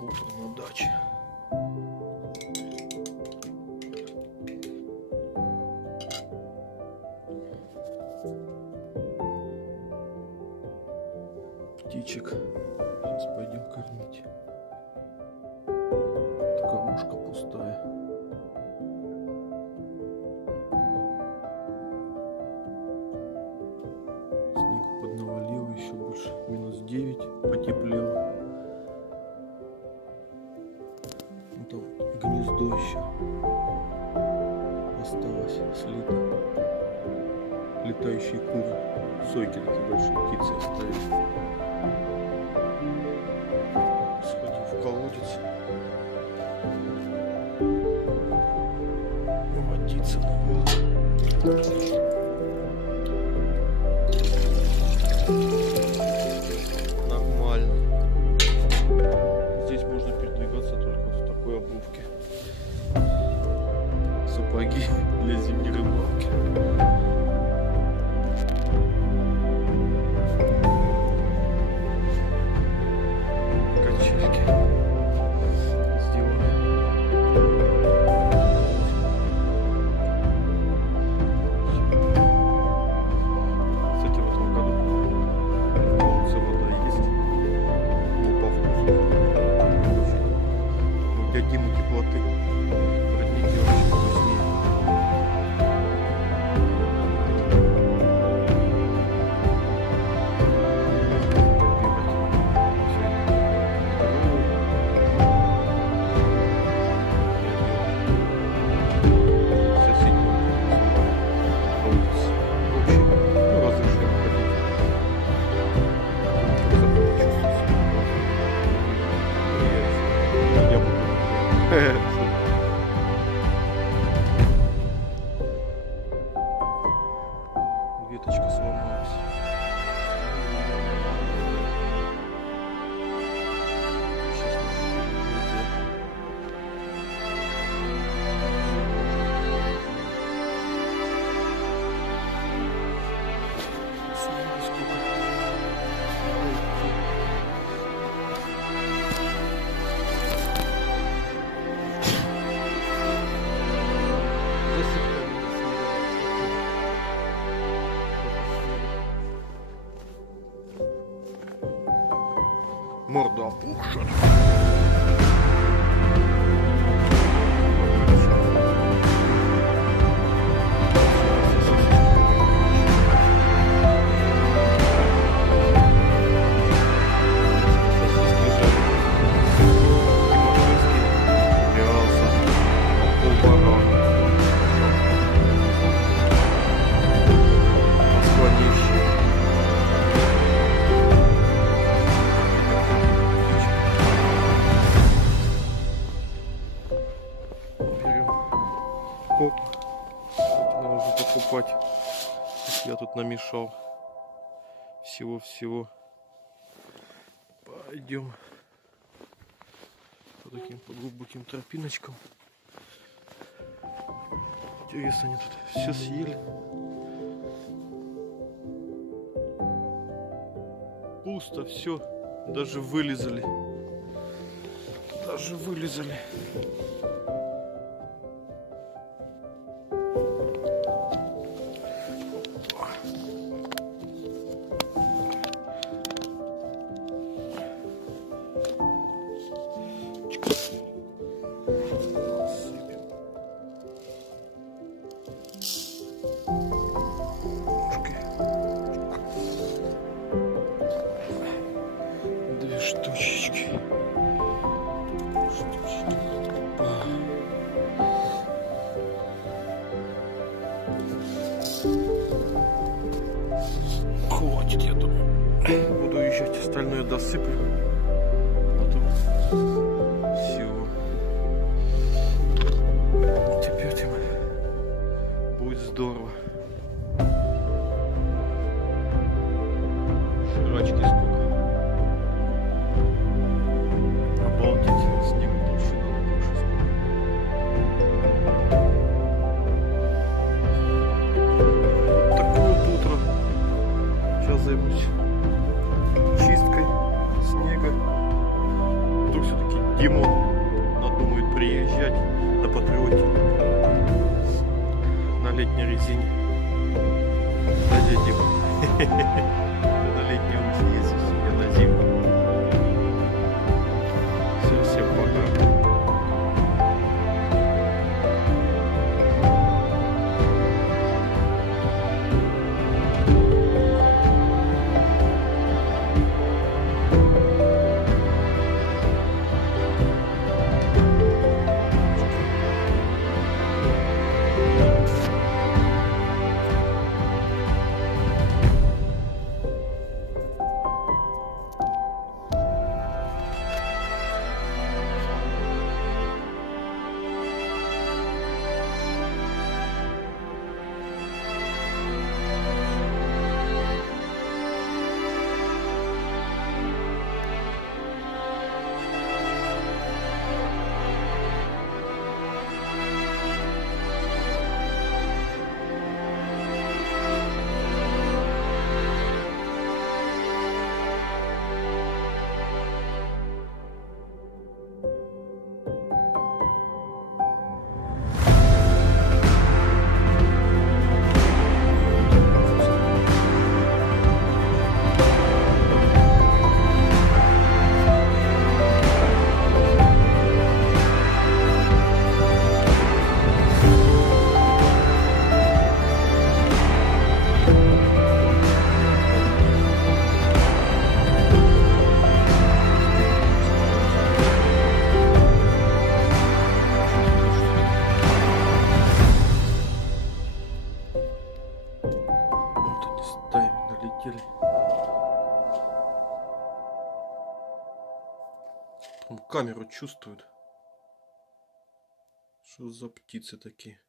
Утро на даче. Птичек. Сейчас пойдем кормить. Кормушка пустая. Снег поднавалило еще больше. -9. Потеплело. Вот там гнездо еще осталось слито. Летающие куры. Сойки такие большие птицы оставили. Сходим в колодец. Водиться надо. Нормально. Здесь можно передвигаться только в такой обувке. Сапоги для зимней рыбалки. Качельки сделаны. Кстати, в этом году в колодце вода есть. Ну, по вкусу. Ну, для Димы теплоты. Родники очень вкуснее. Веточка сломалась. Сейчас надо переезжать. Смотри, сколько. Морда опухшая. Оп. Надо уже покупать. Я тут намешал всего-всего. Пойдем по таким по глубоким тропиночкам. Интересно, они тут все съели. Пусто все. Даже вылезали. Две штучечки. Хватит, я думаю. Буду уезжать, остальное досыплю. Потом все. Теперь будет здорово. Жрачки сколько. Обалдеть. Снег толщина больше сколько. Вот такое вот утро. Сейчас займусь чисткой снега. Вдруг сюда Диму надумают приезжать на Патриоте на летней резине. Да, дядя Дима. На летней лучше ездить, я на зимней. Все, всем пока. Вот они стаями налетели. Там камеру чувствуют. Что за птицы такие?